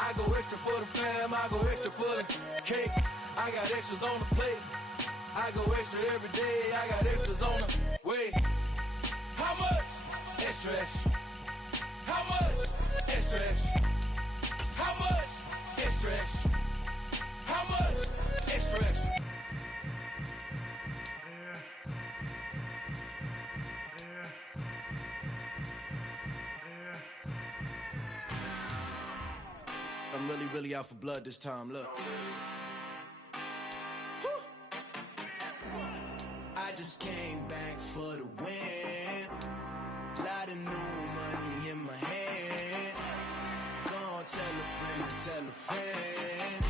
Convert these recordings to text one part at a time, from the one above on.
I go extra for the fam, I go extra for the cake. I got extras on the plate. I go extra every day, I got extras on the way. How much? Extra, extra. How much? Extra, extra. How much? Extra, extra. How much? Extra, extra. I'm really out for blood this time, look. I just came back for the win. Lot of new money in my hand. Gonna tell a friend.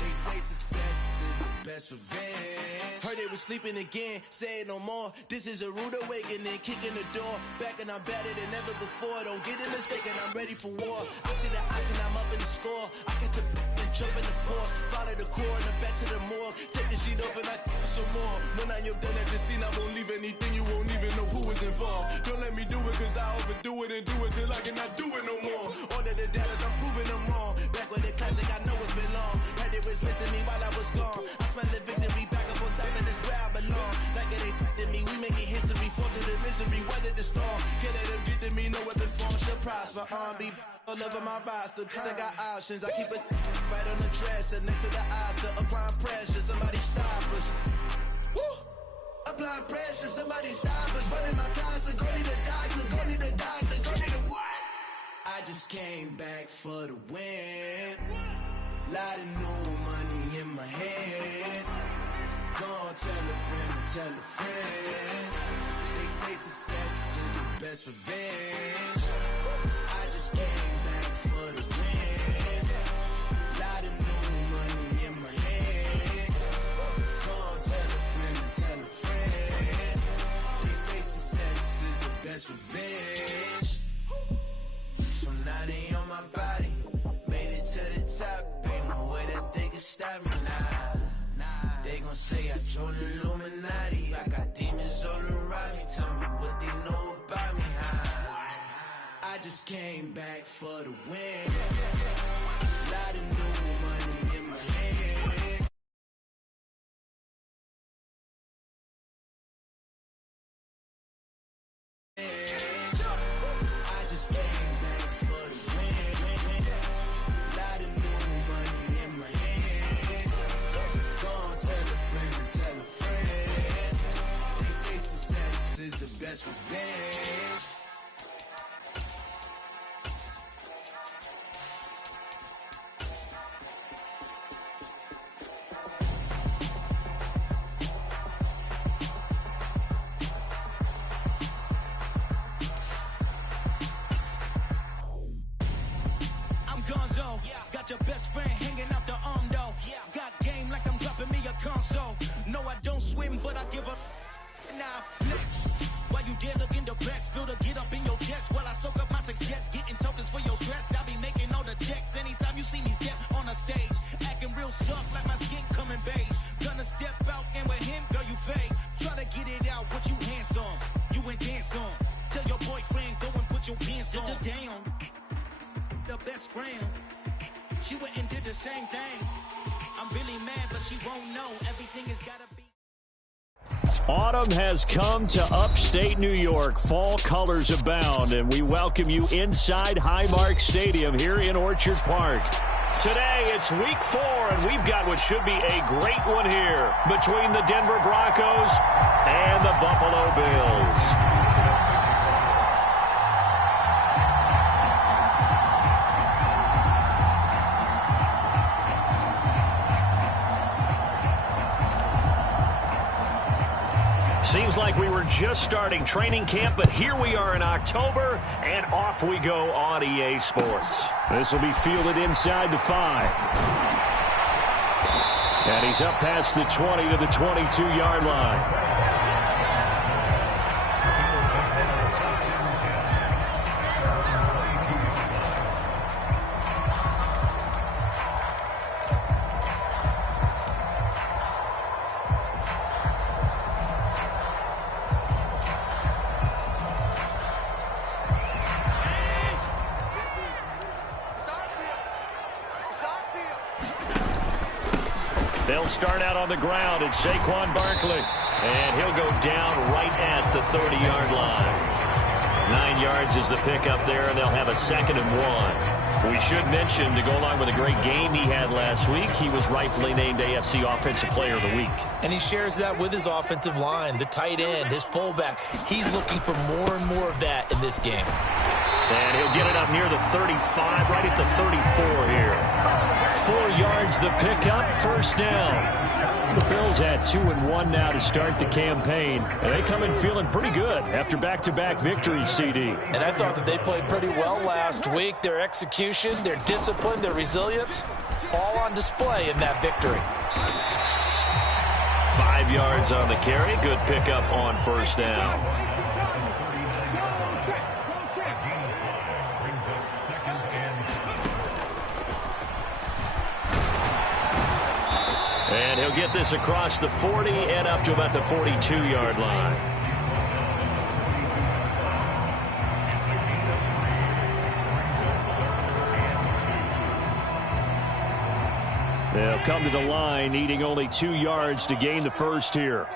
They say success is the best revenge. Heard they was sleeping again, say it no more. This is a rude awakening, kicking the door. Back and I'm better than ever before. Don't get it mistaken, I'm ready for war. I see the option, I'm up in the score. I catch a and jump in the Porsche. Follow the core and the back to the morgue. Take the sheet off and I some more. When I am done at the scene, I won't leave anything. You won't even know who was involved. Don't let me do it cause I overdo it and do it till I cannot do it no more. All of the doubters, I'm proving them wrong. Back with the classic, I know it's been long. Heard they was missing me while I was gone. I smell the victory back up on top and it's where I belong. Like it ain't to me, we making history. Fall through the misery, weather the storm. Can't let them get to me, no weapon form should prosper. Be all over my roster, I got options. I keep it right on the dresser next to the Oscar. Applying pressure, somebody stop us. Woo! Applying pressure, somebody stop us. Running my closet, go need a doctor, go need a doctor, go need a what? I just came back for the win. Lot of new money in my hand. Gonna tell a friend. They say success is the best revenge. I just came back for the win. Lot of new money in my hand. Gonna tell a friend. They say success is the best revenge. So now they on my body. Made it to the top. Ain't no way that they can stop me now. They gon' say I joined the Illuminati. I got demons all around me. Tell me what they know about me, huh? I just came back for the win. Lot of new money in my hand. I just came back for the win. Lot of new money in my hand. Gonna tell a friend. They say success is the best revenge. Got your best friend hanging out the arm though. Got game like I'm dropping me a console. No, I don't swim, but I give a now flex. While you dare look in the best, feel the get up in your chest. While I soak up my success, getting tokens for your stress. I be making all the checks anytime you see me step on a stage. Acting real soft like my skin coming beige. Gonna step out and with him, girl, you fade. Try to get it out, what you handsome. You and dance on. Tell your boyfriend, go and put your pants on. Down. The best friend. She went and did the same thing. I'm really mad, but she won't know. Everything has gotta be. Autumn has come to upstate New York. Fall colors abound, and we welcome you inside Highmark Stadium here in Orchard Park. Today, it's week 4, and we've got what should be a great one here between the Denver Broncos and the Buffalo Bills. Seems like we were just starting training camp, but here we are in October, and off we go on EA Sports. This will be fielded inside the 5. And he's up past the 20 to the 22-yard line. They'll start out on the ground. It's Saquon Barkley. And he'll go down right at the 30-yard line. 9 yards is the pickup there, and they'll have a 2nd and 1. We should mention, to go along with a great game he had last week, he was rightfully named AFC Offensive Player of the Week. And he shares that with his offensive line, the tight end, his fullback. He's looking for more and more of that in this game. And he'll get it up near the 35, right at the 34 here. 4 yards the pickup, 1st down. The Bills had 2-1 now to start the campaign, and they come in feeling pretty good after back-to-back victories, CD. And I thought that they played pretty well last week. Their execution, their discipline, their resilience, all on display in that victory. 5 yards on the carry. Good pickup on 1st down. And he'll get this across the 40 and up to about the 42-yard line. They'll come to the line, needing only 2 yards to gain the 1st here.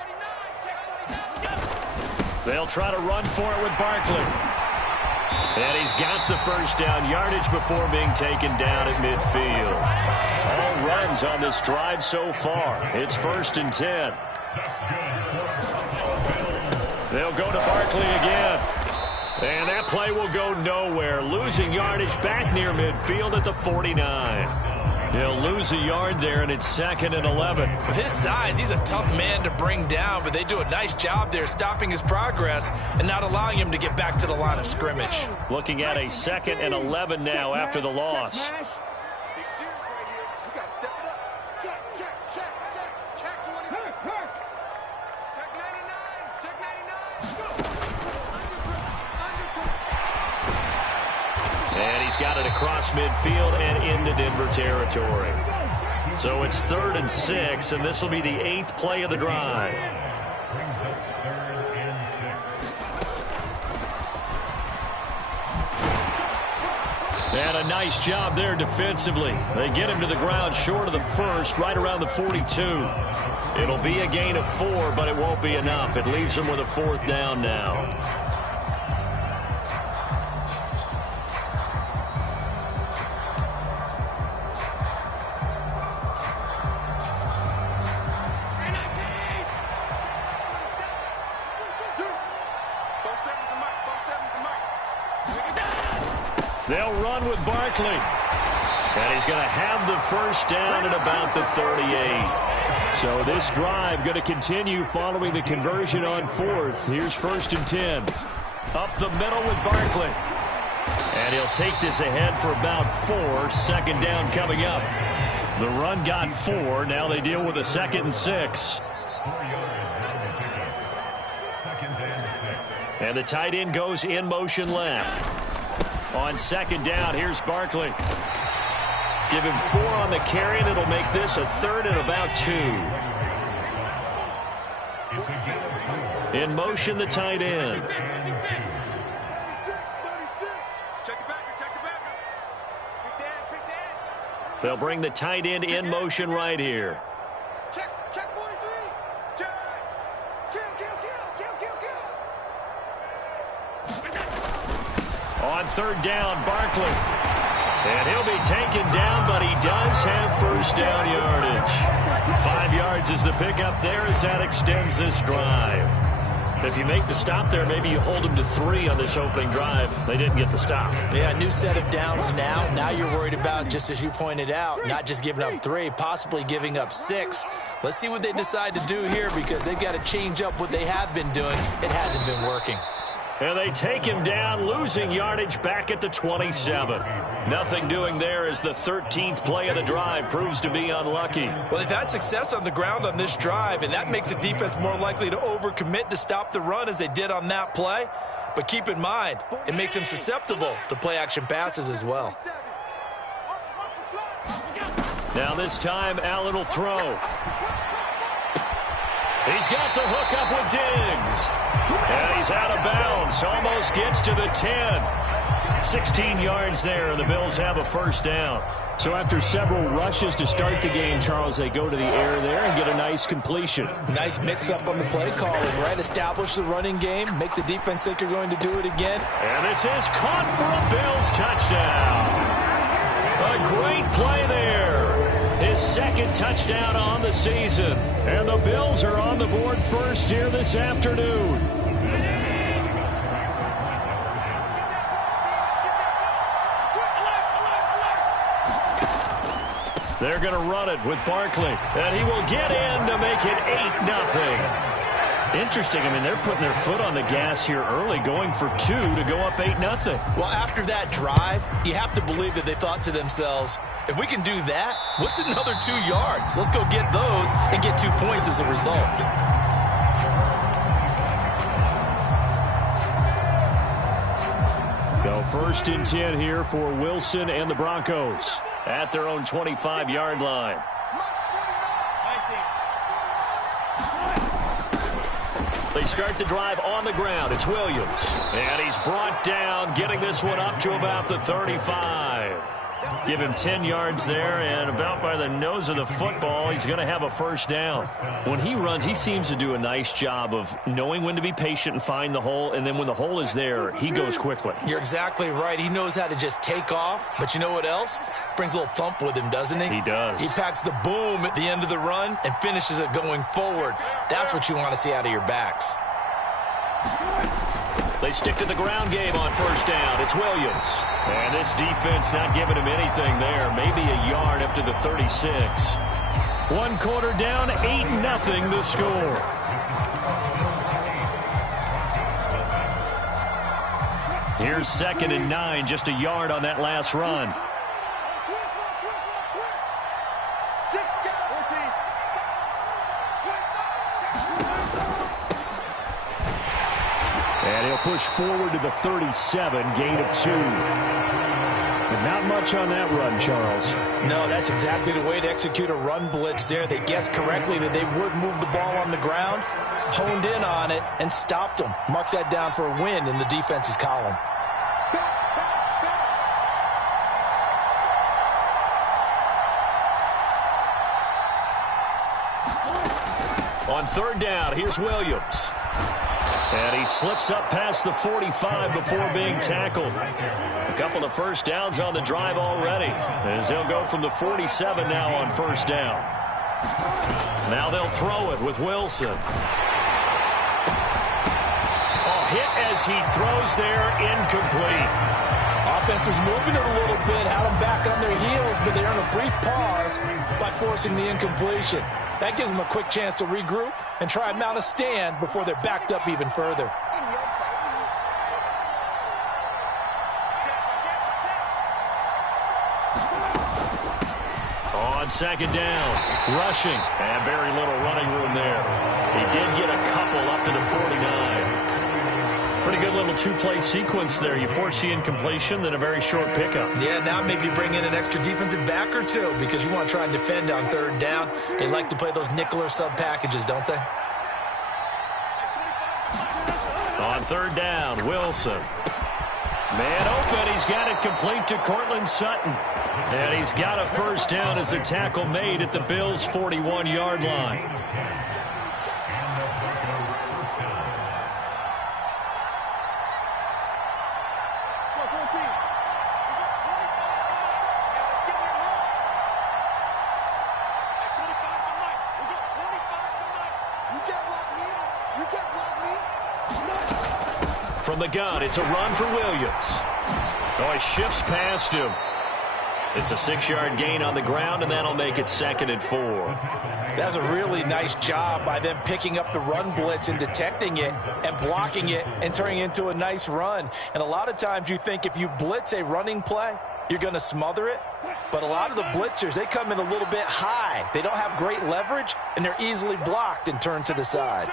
They'll try to run for it with Barkley. And he's got the 1st down yardage before being taken down at midfield. All runs on this drive so far. It's 1st and 10. They'll go to Barkley again. And that play will go nowhere. Losing yardage back near midfield at the 49. He'll lose a yard there, and it's 2nd and 11. With his size, he's a tough man to bring down, but they do a nice job there stopping his progress and not allowing him to get back to the line of scrimmage. Looking at a 2nd and 11 now after the loss. And he's got it across midfield and into Denver territory. So it's 3rd and 6, and this will be the 8th play of the drive. And a nice job there defensively. They get him to the ground short of the 1st, right around the 42. It'll be a gain of 4, but it won't be enough. It leaves him with a 4th down now. They'll run with Barkley. And he's going to have the 1st down at about the 38. So this drive going to continue following the conversion on 4th. Here's 1st and 10. Up the middle with Barkley. And he'll take this ahead for about 4. 2nd down coming up. The run got 4. Now they deal with a 2nd and 6. And the tight end goes in motion left. On 2nd down, here's Barkley. Give him 4 on the carry, and it'll make this a 3rd and about 2. In motion, the tight end. They'll bring the tight end in motion right here. Check 43. Check. On 3rd down, Barkley. And he'll be taken down, but he does have 1st down yardage. 5 yards is the pickup there as that extends this drive. If you make the stop there, maybe you hold them to 3 on this opening drive. They didn't get the stop. Yeah, new set of downs now. Now you're worried about, just as you pointed out, not just giving up 3, possibly giving up 6. Let's see what they decide to do here, because they've got to change up what they have been doing. It hasn't been working. And they take him down, losing yardage back at the 27. Nothing doing there as the 13th play of the drive proves to be unlucky. Well, they've had success on the ground on this drive, and that makes a defense more likely to overcommit to stop the run as they did on that play. But keep in mind, it makes them susceptible to play-action passes as well. Now this time, Allen will throw. He's got the hook up with Diggs. And he's out of bounds. Almost gets to the 10. 16 yards there, and the Bills have a first down. So after several rushes to start the game, Charles, they go to the air there and get a nice completion. Nice mix-up on the play calling, right? Establish the running game, make the defense think you're going to do it again. And this is caught for a Bills touchdown. A great play there. His second touchdown on the season. And the Bills are on the board first here this afternoon. They're going to run it with Barkley. And he will get in to make it 8-0. Interesting. I mean, they're putting their foot on the gas here early, going for 2 to go up 8-0. Well, after that drive, you have to believe that they thought to themselves, if we can do that, what's another 2 yards? Let's go get those and get 2 points as a result. So first and 10 here for Wilson and the Broncos at their own 25-yard line. They start the drive on the ground. It's Williams. And he's brought down, getting this one up to about the 35. Give him 10 yards there, and about by the nose of the football, he's going to have a first down. When he runs, he seems to do a nice job of knowing when to be patient and find the hole, and then when the hole is there, he goes quickly. You're exactly right. He knows how to just take off, but you know what else? Brings a little thump with him, doesn't he? He does. He packs the boom at the end of the run and finishes it going forward. That's what you want to see out of your backs. They stick to the ground game on first down. It's Williams. And this defense not giving him anything there. Maybe a yard up to the 36. 1 quarter down, 8-0 the score. Here's 2nd and 9, just a yard on that last run. And he'll push forward to the 37, gain of 2. But not much on that run, Charles. No, that's exactly the way to execute a run blitz there. They guessed correctly that they would move the ball on the ground, honed in on it, and stopped them. Mark that down for a win in the defense's column. On third down, here's Williams. And he slips up past the 45 before being tackled. A couple of first downs on the drive already, as they'll go from the 47 now on first down. Now they'll throw it with Wilson. Hit as he throws there, incomplete. Offense was moving it a little bit, had them back on their heels, but they earned a brief pause by forcing the incompletion. That gives them a quick chance to regroup and try and mount a stand before they're backed up even further. On second down, rushing, and very little running room there. He did get a couple up to the 49. Pretty good little two-play sequence there. You force the incompletion, then a very short pickup. Yeah, now maybe bring in an extra defensive back or two because you want to try and defend on third down. They like to play those nickel or sub packages, don't they? On third down, Wilson. Man open, he's got it complete to Cortland Sutton. And he's got a first down as a tackle made at the Bills' 41-yard line. From the gun, it's a run for Williams. Oh, he shifts past him. It's a 6-yard gain on the ground, and that'll make it 2nd and 4. That's a really nice job by them picking up the run blitz and detecting it and blocking it and turning it into a nice run. And a lot of times you think if you blitz a running play, you're going to smother it. But a lot of the blitzers, they come in a little bit high. They don't have great leverage, and they're easily blocked and turned to the side.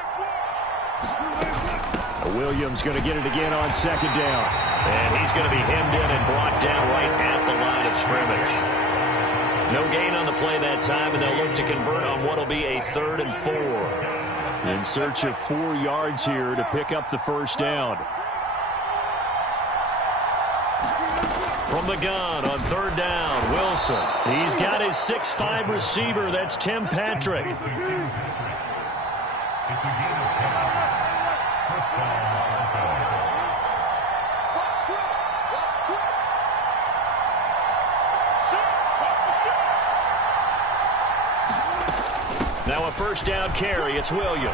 Williams going to get it again on second down. And he's going to be hemmed in and brought down right at the line of scrimmage. No gain on the play that time, and they'll look to convert on what will be a 3rd and 4. In search of 4 yards here to pick up the first down. From the gun on third down, Wilson. He's got his 6'5 receiver. That's Tim Patrick. Now a first down carry. It's Williams.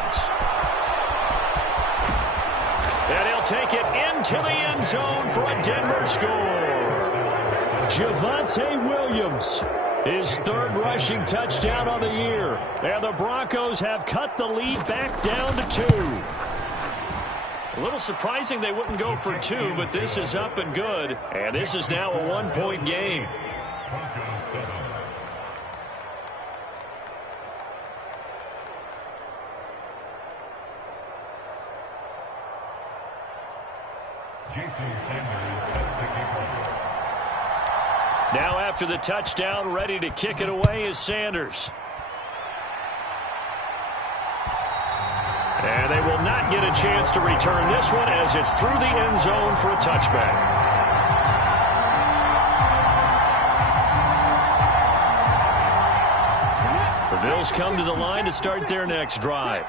And he'll take it into the end zone for a Denver score. Javonte Williams, his third rushing touchdown on the year. And the Broncos have cut the lead back down to 2. A little surprising they wouldn't go for 2, but this is up and good. And this is now a 1-point game. Now after the touchdown, ready to kick it away is Sanders. And they will not get a chance to return this one as it's through the end zone for a touchback. The Bills come to the line to start their next drive.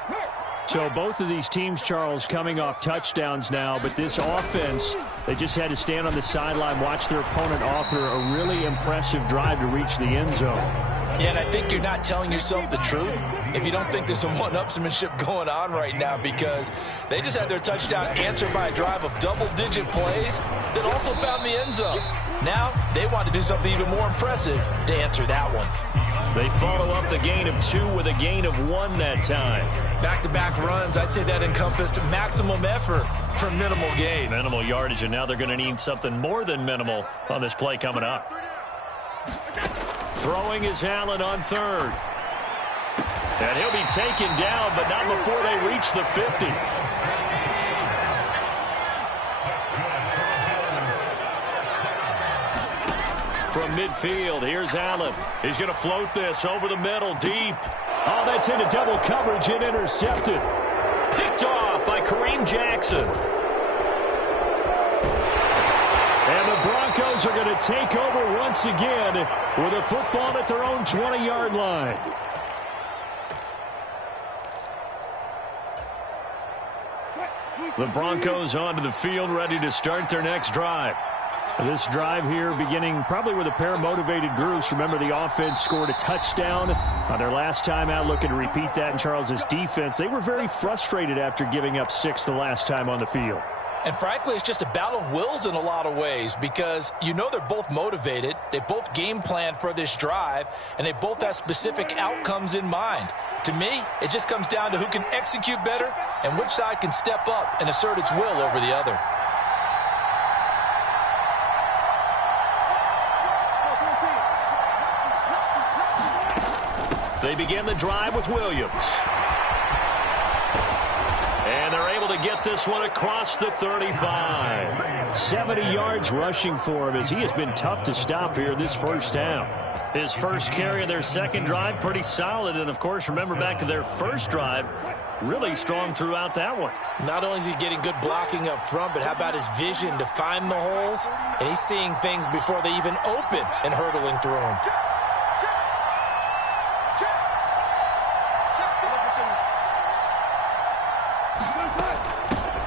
So both of these teams, Charles, coming off touchdowns now, but this offense, they just had to stand on the sideline, watch their opponent author a really impressive drive to reach the end zone. Yeah, and I think you're not telling yourself the truth if you don't think there's some one-upsmanship going on right now, because they just had their touchdown answered by a drive of double-digit plays that also found the end zone. Now they want to do something even more impressive to answer that one. They follow up the gain of 2 with a gain of 1 that time. Back-to-back runs, I'd say that encompassed maximum effort for minimal gain. Minimal yardage, and now they're going to need something more than minimal on this play coming up. Throwing is Allen on third. And he'll be taken down, but not before they reach the 50. From midfield, here's Allen. He's going to float this over the middle, deep. Oh, that's into double coverage and intercepted. Picked off by Kareem Jackson. And the Broncos are going to take over once again with a football at their own 20-yard line. The Broncos onto the field, ready to start their next drive. This drive here beginning probably with a pair of motivated groups. Remember, the offense scored a touchdown on their last time out, looking to repeat that in Charles's defense. They were very frustrated after giving up 6 the last time on the field. And frankly, it's just a battle of wills in a lot of ways, because you know they're both motivated, they both game plan for this drive, and they both have specific outcomes in mind. To me, it just comes down to who can execute better and which side can step up and assert its will over the other. They begin the drive with Williams. And they're able to get this one across the 35. 70 yards rushing for him, as he has been tough to stop here this first half. His first carry of their second drive, pretty solid. And, of course, remember back to their first drive, really strong throughout that one. Not only is he getting good blocking up front, but how about his vision to find the holes? And he's seeing things before they even open and hurdling through them.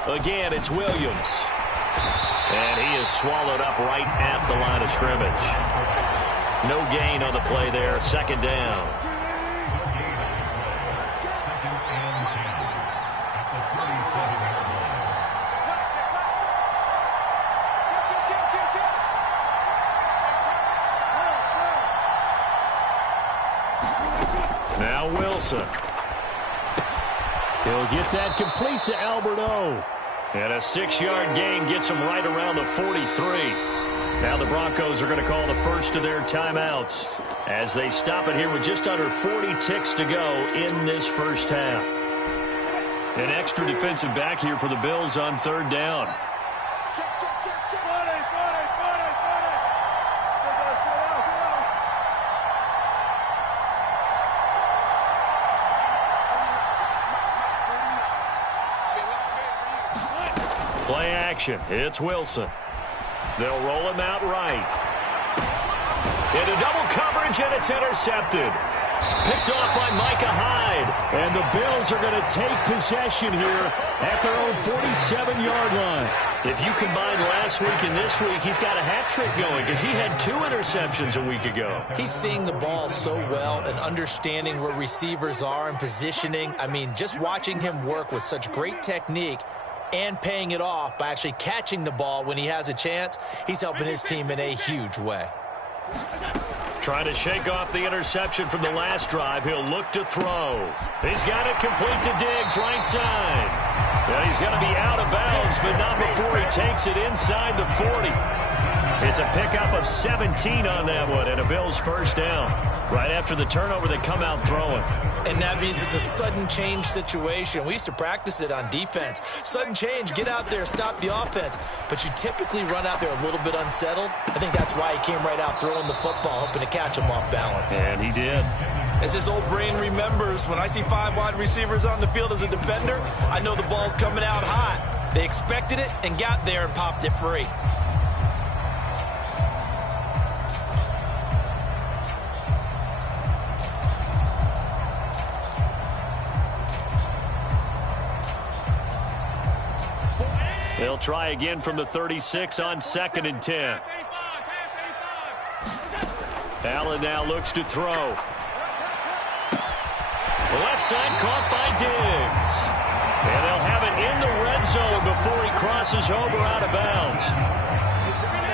Again, it's Williams. And he is swallowed up right at the line of scrimmage. No gain on the play there. Second down. Now Wilson. He'll get that complete to Alberto. And a 6-yard gain gets him right around the 43. Now the Broncos are going to call the first of their timeouts as they stop it here with just under 40 ticks to go in this first half. An extra defensive back here for the Bills on third down. Play action. It's Wilson. They'll roll him out right. Into double coverage, and it's intercepted. Picked off by Micah Hyde. And the Bills are going to take possession here at their own 47-yard line. If you combine last week and this week, he's got a hat trick going because he had 2 interceptions a week ago. He's seeing the ball so well and understanding where receivers are and positioning. I mean, just watching him work with such great technique and paying it off by actually catching the ball when he has a chance, he's helping his team in a huge way. Trying to shake off the interception from the last drive. He'll look to throw. He's got it complete to Diggs, right side. Yeah, he's going to be out of bounds, but not before he takes it inside the 40. It's a pickup of 17 on that one, and a Bills first down. Right after the turnover, they come out throwing. And that means it's a sudden change situation. We used to practice it on defense. Sudden change, get out there, stop the offense. But you typically run out there a little bit unsettled. I think that's why he came right out throwing the football, hoping to catch him off balance. And he did. As his old brain remembers, when I see 5 wide receivers on the field as a defender, I know the ball's coming out hot. They expected it and got there and popped it free. They'll try again from the 36 on 2nd and 10. Allen now looks to throw. The left side caught by Diggs. And they'll have it in the red zone before he crosses over out of bounds.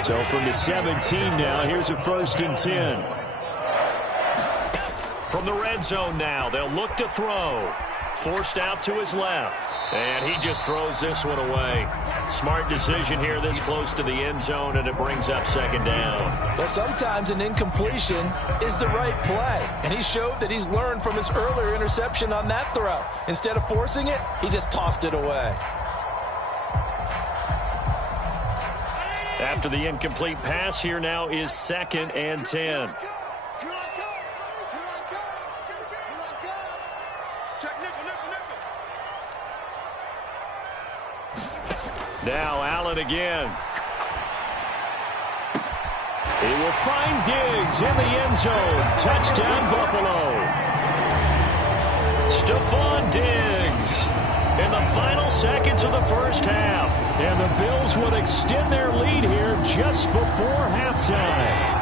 So from the 17 now, here's a 1st and 10. From the red zone now, they'll look to throw. Forced out to his left. And he just throws this one away. Smart decision here this close to the end zone, and it brings up 2nd down. But sometimes an incompletion is the right play. And he showed that he's learned from his earlier interception on that throw. Instead of forcing it, he just tossed it away. After the incomplete pass, here now is 2nd and 10. Now Allen again. He will find Diggs in the end zone. Touchdown, Buffalo. Stephon Diggs in the final seconds of the first half. And the Bills would extend their lead here just before halftime.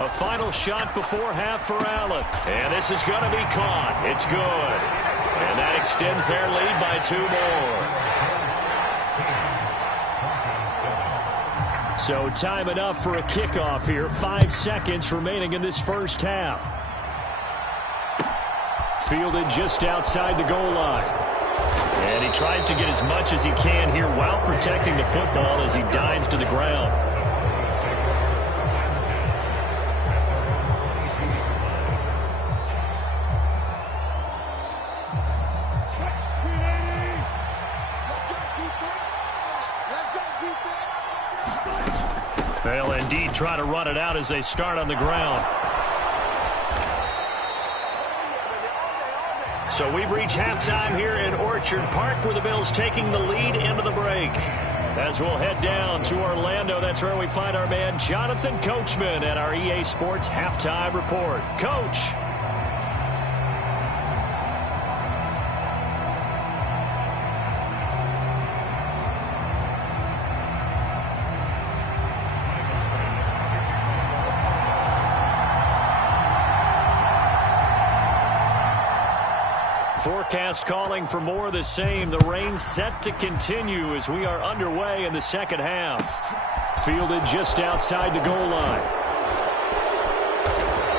A final shot before half for Allen. And this is going to be caught. It's good. And that extends their lead by 2 more. So time enough for a kickoff here. 5 seconds remaining in this first half. Fielded just outside the goal line. And he tries to get as much as he can here while protecting the football as he dives to the ground. They'll indeed try to run it out as they start on the ground. So we've reached halftime here in Orchard Park, where the Bills taking the lead into the break. As we'll head down to Orlando, that's where we find our man Jonathan Coachman at our EA Sports Halftime Report. Coach. Forecast calling for more of the same. The rain set to continue as we are underway in the second half. Fielded just outside the goal line.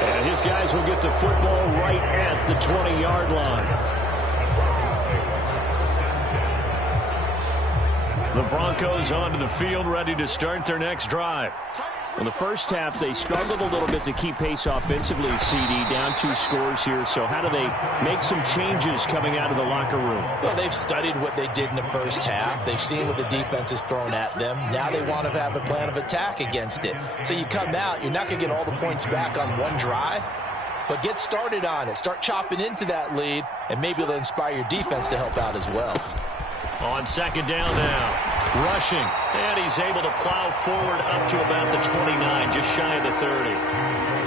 And his guys will get the football right at the 20-yard line. The Broncos onto the field, ready to start their next drive. In the first half, they struggled a little bit to keep pace offensively, CD, down 2 scores here. So how do they make some changes coming out of the locker room? Well, they've studied what they did in the first half. They've seen what the defense has thrown at them. Now they want to have a plan of attack against it. So you come out, you're not going to get all the points back on one drive, but get started on it. Start chopping into that lead, and maybe it'll inspire your defense to help out as well. On 2nd down now. Rushing. And he's able to plow forward up to about the 29, just shy of the 30.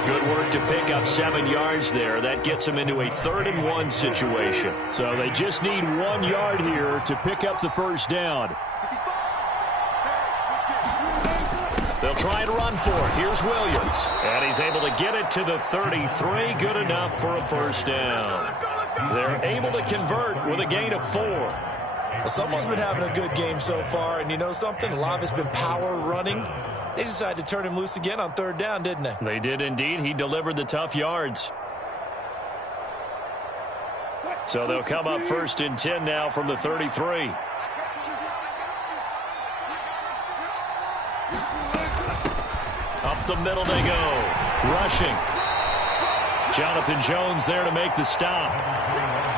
Good work to pick up 7 yards there. That gets them into a 3rd-and-1 situation. So they just need 1 yard here to pick up the first down. They'll try and run for it. Here's Williams. And he's able to get it to the 33. Good enough for a first down. They're able to convert with a gain of 4. Well, someone's been having a good game so far, and you know something? A lot of it's been power running. They decided to turn him loose again on 3rd down, didn't they? They did indeed. He delivered the tough yards. So they'll come up 1st and 10 now from the 33. Up the middle they go. Rushing. Jonathan Jones there to make the stop.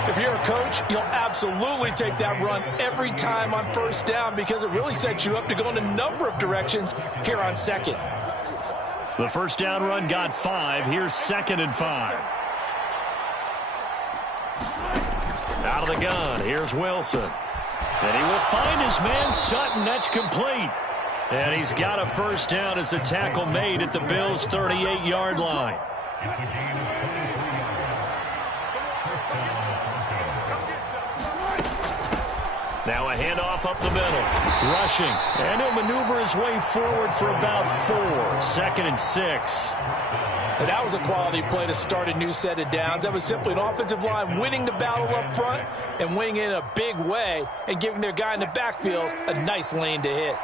If you're a coach, you'll absolutely take that run every time on 1st down because it really sets you up to go in a number of directions here on 2nd. The first down run got 5. Here's 2nd and 5. Out of the gun. Here's Wilson. And he will find his man Sutton. That's complete. And he's got a first down as the tackle made at the Bills' 38-yard line. Now a handoff up the middle. Rushing. And he'll maneuver his way forward for about 4. 2nd and 6. And that was a quality play to start a new set of downs. That was simply an offensive line winning the battle up front and winning in a big way and giving their guy in the backfield a nice lane to hit.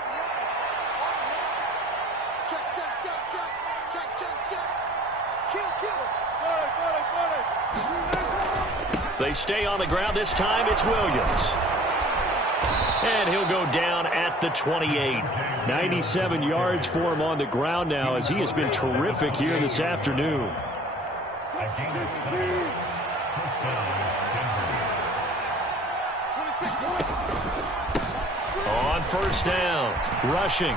They stay on the ground. This time it's Williams. And he'll go down at the 28. 97 yards for him on the ground now as he has been terrific here this afternoon. On first down, rushing.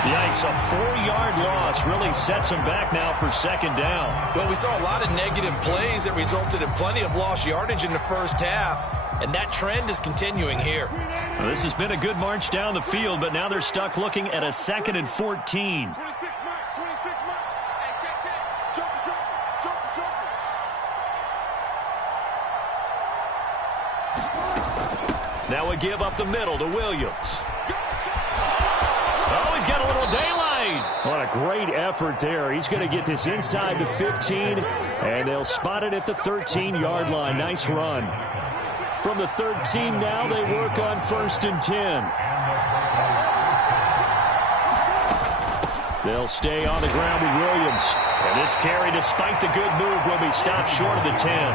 Yikes, a 4-yard loss really sets him back now for 2nd down. Well, we saw a lot of negative plays that resulted in plenty of lost yardage in the first half, and that trend is continuing here. Well, this has been a good march down the field, but now they're stuck looking at a 2nd and 14. Now a give up the middle to Williams. Oh, he's got a little daylight. What a great effort there. He's going to get this inside the 15, and they'll spot it at the 13-yard line. Nice run. From the 13 now, they work on 1st and 10. They'll stay on the ground with Williams. And this carry, despite the good move, will be stopped short of the 10.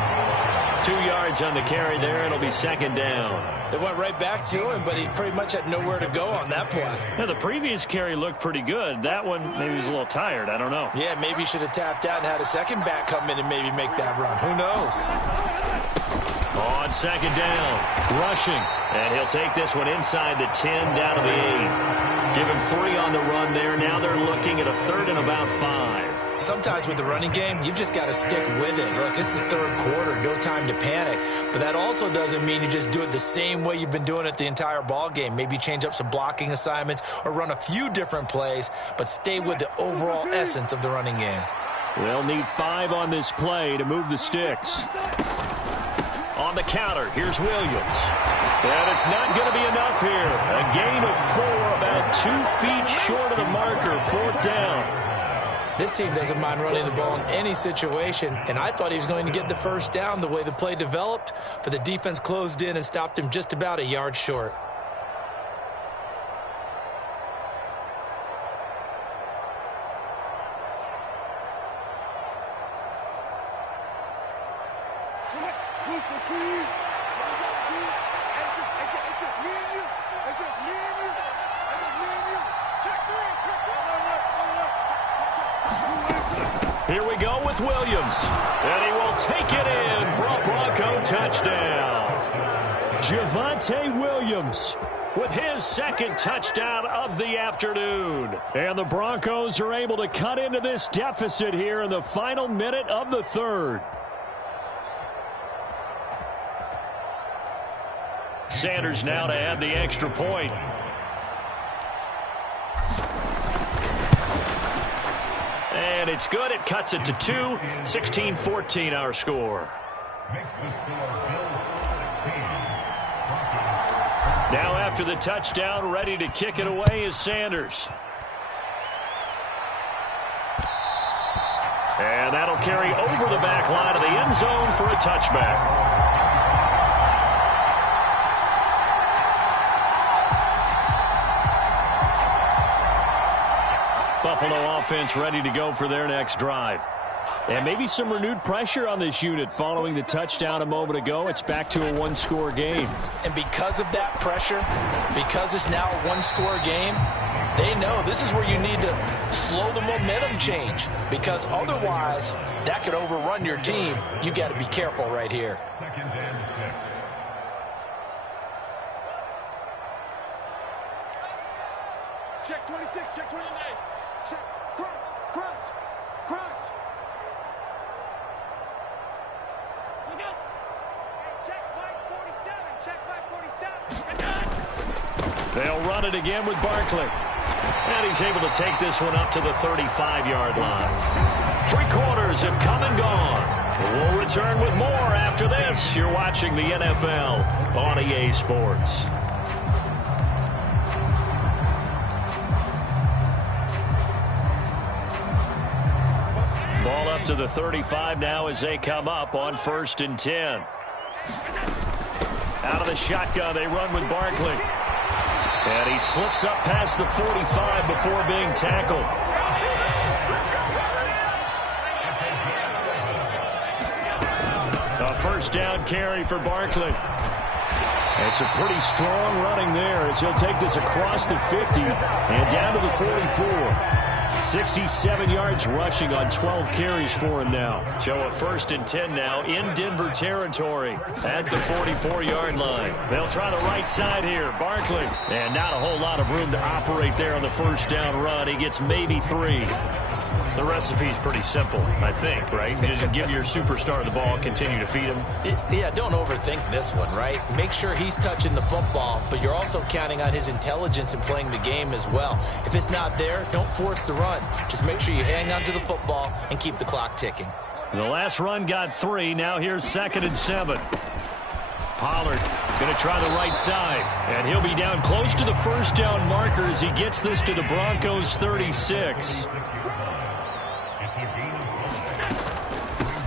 2 yards on the carry there. It'll be 2nd down. They went right back to him, but he pretty much had nowhere to go on that play. Now, the previous carry looked pretty good. That one, maybe he was a little tired. I don't know. Yeah, maybe he should have tapped out and had a second back come in and maybe make that run. Who knows? On 2nd down, rushing. And he'll take this one inside the 10, down to the 8. Give him 3 on the run there. Now they're looking at a 3rd and about 5. Sometimes with the running game, you've just got to stick with it. Look, it's the 3rd quarter, no time to panic. But that also doesn't mean you just do it the same way you've been doing it the entire ball game. Maybe change up some blocking assignments or run a few different plays, but stay with the overall essence of the running game. They'll need 5 on this play to move the sticks. On the counter, here's Williams. And it's not going to be enough here. A gain of 4, about 2 feet short of the marker, 4th down. This team doesn't mind running the ball in any situation, and I thought he was going to get the first down the way the play developed, but the defense closed in and stopped him just about a yard short. Here we go with Williams. And he will take it in for a Bronco touchdown. Javonte Williams with his 2nd touchdown of the afternoon. And the Broncos are able to cut into this deficit here in the final minute of the 3rd. Sanders now to add the extra point. And it's good. It cuts it to 2. 16-14 our score. Now after the touchdown, ready to kick it away is Sanders. And that'll carry over the back line of the end zone for a touchback. Buffalo offense ready to go for their next drive. And maybe some renewed pressure on this unit following the touchdown a moment ago. It's back to a one-score game. And because of that pressure, because it's now a one-score game, they know this is where you need to slow the momentum change, because otherwise that could overrun your team. You've got to be careful right here. Check 26, check 29. Check, crunch, crunch, crunch. Look out. Hey, check Mike 47, check Mike 47. They'll run it again with Barkley. And he's able to take this one up to the 35-yard line. 3 quarters have come and gone. We'll return with more after this. You're watching the NFL on EA Sports. Ball up to the 35 now as they come up on 1st and 10. Out of the shotgun, they run with Barkley. And he slips up past the 45 before being tackled. A first down carry for Barkley. It's a pretty strong running there as he'll take this across the 50 and down to the 44. 67 yards rushing on 12 carries for him now. So a 1st and 10 now in Denver territory at the 44-yard line. They'll try the right side here. Barkley. And not a whole lot of room to operate there on the first down run. He gets maybe 3. The recipe's pretty simple, I think, right? Just give your superstar the ball, continue to feed him. Yeah, don't overthink this one, right? Make sure he's touching the football, but you're also counting on his intelligence in playing the game as well. If it's not there, don't force the run. Just make sure you hang on to the football and keep the clock ticking. The last run got 3. Now here's 2nd and 7. Pollard going to try the right side, and he'll be down close to the first down marker as he gets this to the Broncos 36.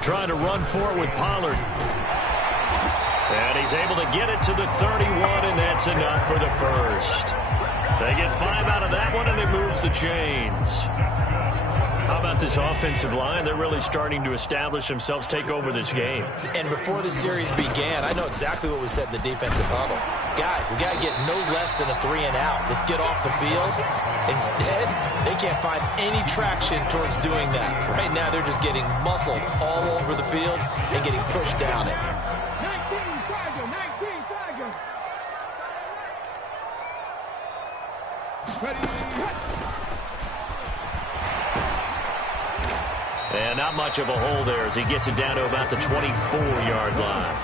Trying to run for it with Pollard. And he's able to get it to the 31, and that's enough for the first. They get 5 out of that one, and it moves the chains. How about this offensive line? They're really starting to establish themselves, take over this game. And before the series began, I know exactly what we said in the defensive huddle. Guys, we got to get no less than a 3 and out. Let's get off the field. Instead, they can't find any traction towards doing that. Right now, they're just getting muscled all over the field and getting pushed down it. 19 Tiger. Ready, And not much of a hole there as he gets it down to about the 24-yard line.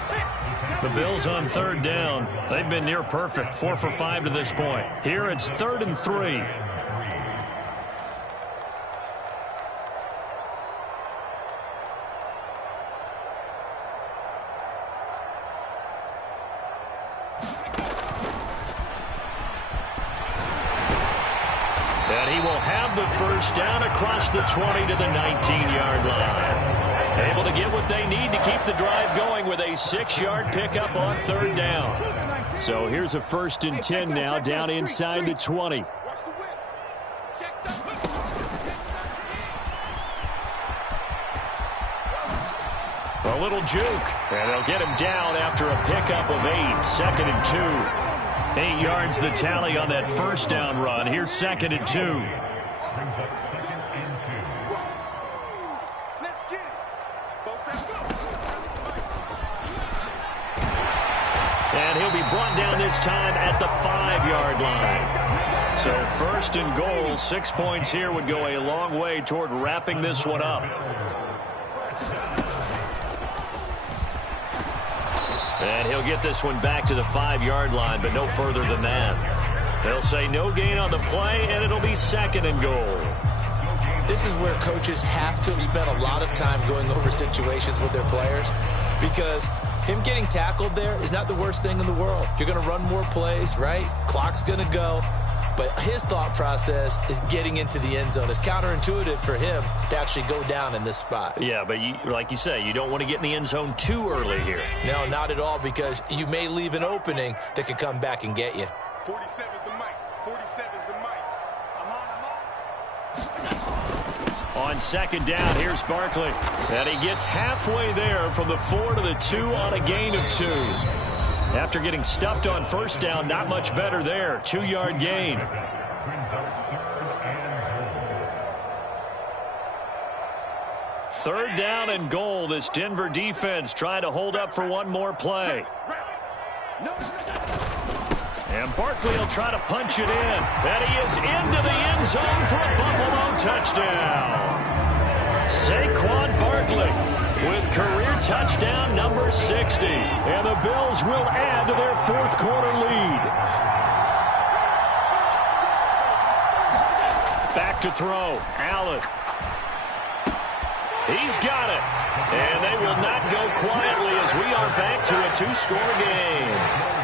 The Bills on 3rd down. They've been near perfect, 4 for 5 to this point. Here it's 3rd and 3. And he will have the first down across the 20 to the 19-yard line. Able to get what they need to keep the drive going with a 6-yard pickup on 3rd down. So here's a 1st and 10 now down inside the 20. A little juke. And they'll get him down after a pickup of 8. 2nd and 2. 8 yards the tally on that first down run. Here's 2nd and 2. And he'll be brought down this time at the 5-yard line. So 1st and goal, 6 points here would go a long way toward wrapping this one up. And he'll get this one back to the 5-yard line, but no further than that. They'll say no gain on the play, and it'll be 2nd and goal. This is where coaches have to have spent a lot of time going over situations with their players, because him getting tackled there is not the worst thing in the world. You're going to run more plays, right? Clock's going to go. But his thought process is getting into the end zone. It's counterintuitive for him to actually go down in this spot. Yeah, but like you say, you don't want to get in the end zone too early here. No, not at all, because you may leave an opening that could come back and get you. 47 is the mic. 47 is the mic. On 2nd down, here's Barkley. And he gets halfway there from the 4 to the 2 on a gain of 2. After getting stuffed on 1st down, not much better there. 2-yard gain. 3rd down and goal. This Denver defense trying to hold up for one more play. And Barkley will try to punch it in. And he is into the end zone for a Buffalo touchdown. Saquon Barkley with career touchdown number 60. And the Bills will add to their 4th quarter lead. Back to throw. Allen. He's got it. And they will not go quietly as we are back to a 2-score game.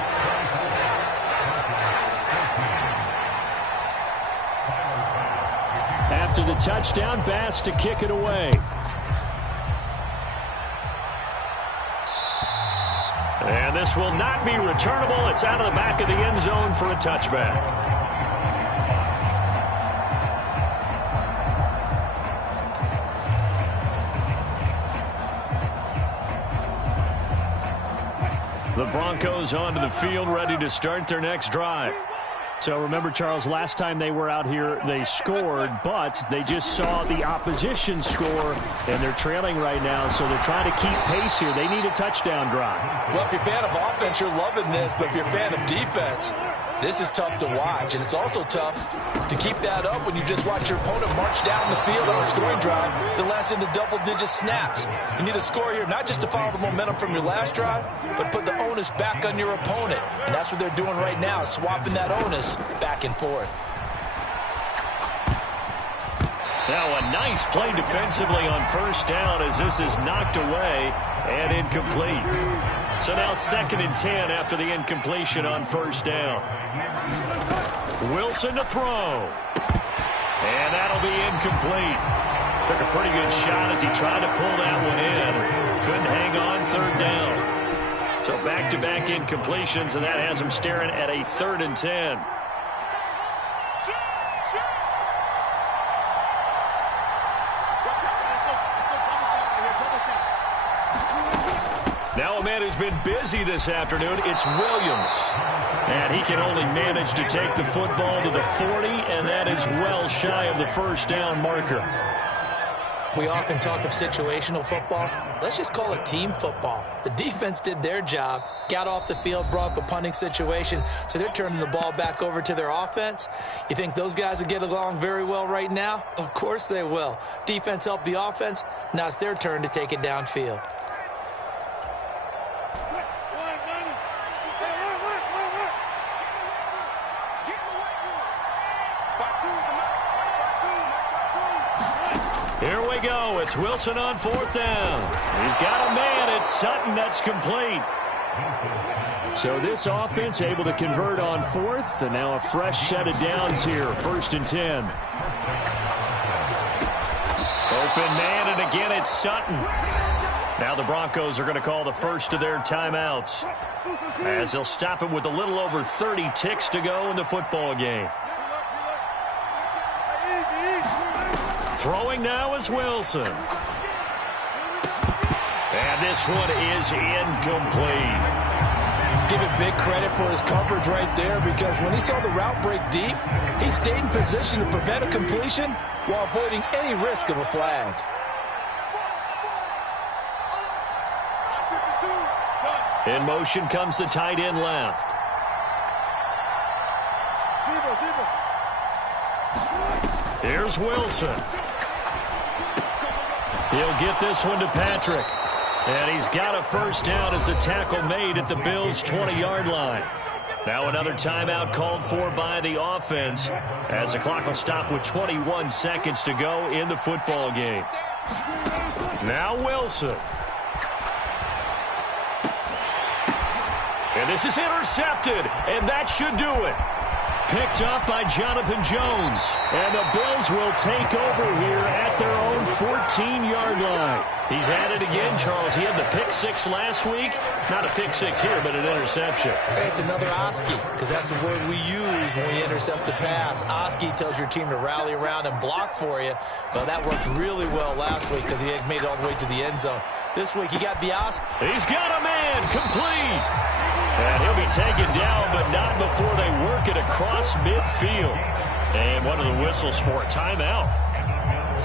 After the touchdown, Bass to kick it away. And this will not be returnable. It's out of the back of the end zone for a touchback. The Broncos onto the field, ready to start their next drive. So remember, Charles, last time they were out here, they scored, but they just saw the opposition score, and they're trailing right now, so they're trying to keep pace here. They need a touchdown drive. Well, if you're a fan of offense, you're loving this, but if you're a fan of defense, this is tough to watch, and it's also tough to keep that up when you just watch your opponent march down the field on a scoring drive that lasts into double-digit snaps. You need a score here, not just to follow the momentum from your last drive, but put the onus back on your opponent, and that's what they're doing right now, swapping that onus back and forth. Now a nice play defensively on 1st down as this is knocked away and incomplete. So now 2nd and 10 after the incompletion on 1st down. Wilson to throw. And that'll be incomplete. Took a pretty good shot as he tried to pull that one in. Couldn't hang on 3rd down. So back-to-back incompletions, and that has him staring at a 3rd and 10. Now a man who's been busy this afternoon, it's Williams. And he can only manage to take the football to the 40, and that is well shy of the 1st down marker. We often talk of situational football. Let's just call it team football. The defense did their job, got off the field, brought up a punting situation, so they're turning the ball back over to their offense. You think those guys will get along very well right now? Of course they will. Defense helped the offense. Now it's their turn to take it downfield. Here we go. It's Wilson on 4th down. He's got a man. It's Sutton. That's complete. So this offense able to convert on 4th, and now a fresh set of downs here. 1st and 10. Open man, and again it's Sutton. Now the Broncos are going to call the first of their timeouts as they'll stop him with a little over 30 ticks to go in the football game. Throwing now is Wilson. And this one is incomplete. Give it big credit for his coverage right there, because when he saw the route break deep, he stayed in position to prevent a completion while avoiding any risk of a flag. In motion comes the tight end left. Here's Wilson. He'll get this one to Patrick. And he's got a first down as a tackle made at the Bills' 20-yard line. Now another timeout called for by the offense as the clock will stop with 21 seconds to go in the football game. Now Wilson. And this is intercepted, and that should do it. Picked up by Jonathan Jones. And the Bills will take over here at their own 14-yard line. He's at it again, Charles. He had the pick six last week. Not a pick six here, but an interception. Hey, it's another Oski, because that's the word we use when we intercept the pass. Oski tells your team to rally around and block for you. But that worked really well last week because he had made it all the way to the end zone. This week, he got the Oski. He's got a man complete. And he'll be taken down, but not before they work it across midfield. And one of the whistles for a timeout.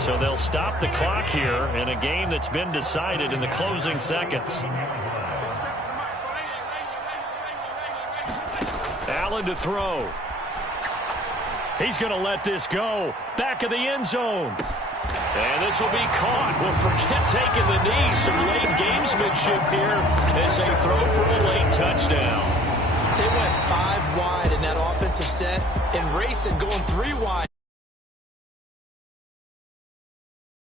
So they'll stop the clock here in a game that's been decided in the closing seconds. Allen to throw. He's going to let this go. Back of the end zone. And this will be caught. Well, forget taking the knee. Some late gamesmanship here as they throw for a late touchdown. They went 5 wide in that offensive set, and racing going 3 wide.